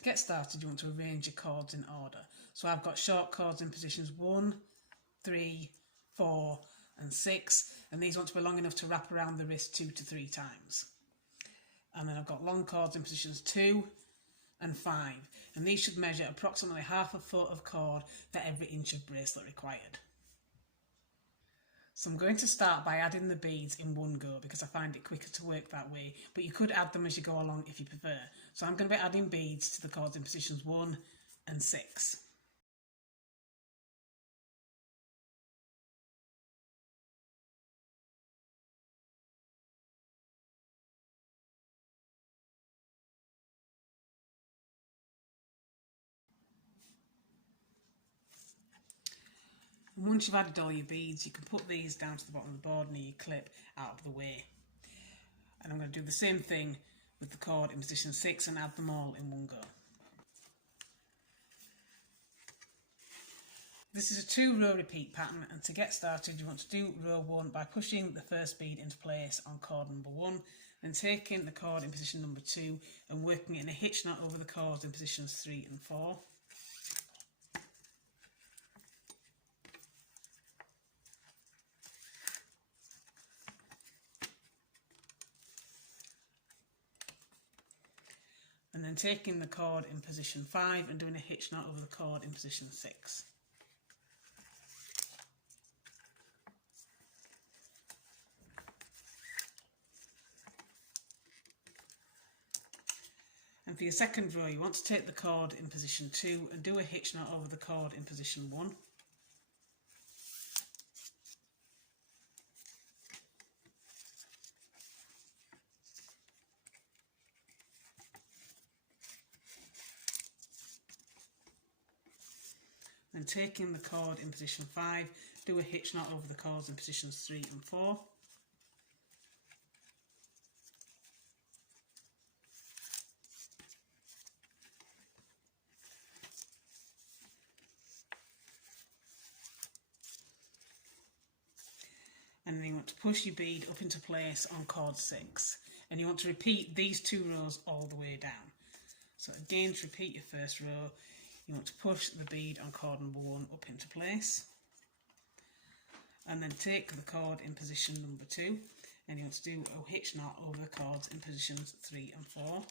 To get started, you want to arrange your cords in order. So I've got short cords in positions 1, 3, 4 and 6, and these want to be long enough to wrap around the wrist 2 to 3 times. And then I've got long cords in positions 2 and 5, and these should measure approximately half a foot of cord for every inch of bracelet required. So I'm going to start by adding the beads in one go because I find it quicker to work that way, but you could add them as you go along if you prefer. So I'm going to be adding beads to the cords in positions 1 and 6. And once you've added all your beads, you can put these down to the bottom of the board near your clip out of the way. And I'm going to do the same thing with the cord in position 6 and add them all in one go. This is a 2-row repeat pattern, and to get started you want to do row 1 by pushing the first bead into place on cord number 1, then taking the cord in position number 2 and working it in a hitch knot over the cords in positions 3 and 4. And then taking the cord in position 5 and doing a hitch knot over the cord in position 6. And for your second row, you want to take the cord in position 2 and do a hitch knot over the cord in position 1. Then taking the cord in position 5, do a hitch knot over the cords in positions 3 and 4. And then you want to push your bead up into place on cord 6. And you want to repeat these 2 rows all the way down. So again, to repeat your first row, you want to push the bead on cord number 1 up into place. And then take the cord in position number 2, and you want to do a hitch knot over the cords in positions 3 and 4.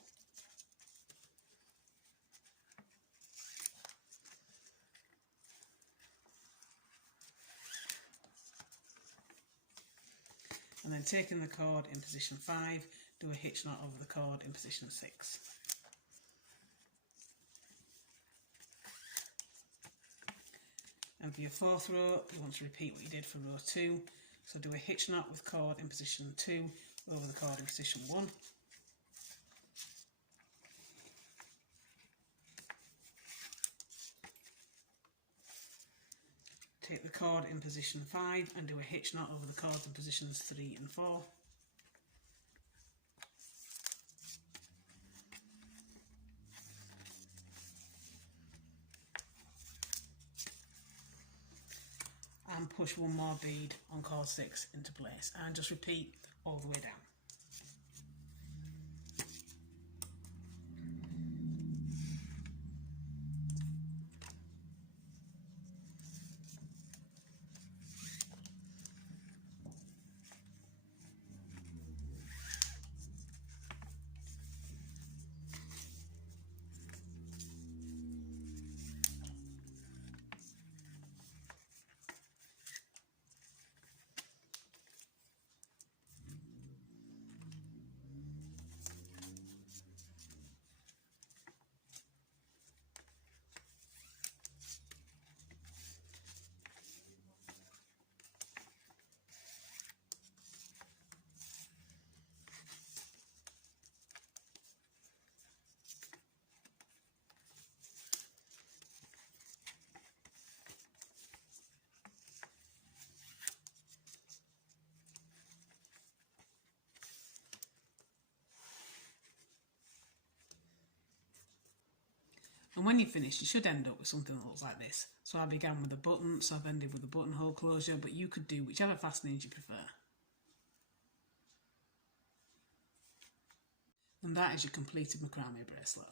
And then taking the cord in position 5, do a hitch knot over the cord in position 6. And for your fourth row, you want to repeat what you did for row 2. So do a hitch knot with cord in position 2 over the cord in position 1. Take the cord in position 5 and do a hitch knot over the cords in positions 3 and 4. And push one more bead on cord 6 into place, and just repeat all the way down. And when you finish, you should end up with something that looks like this. So I began with a button, so I've ended with a buttonhole closure, but you could do whichever fastenings you prefer. And that is your completed macrame bracelet.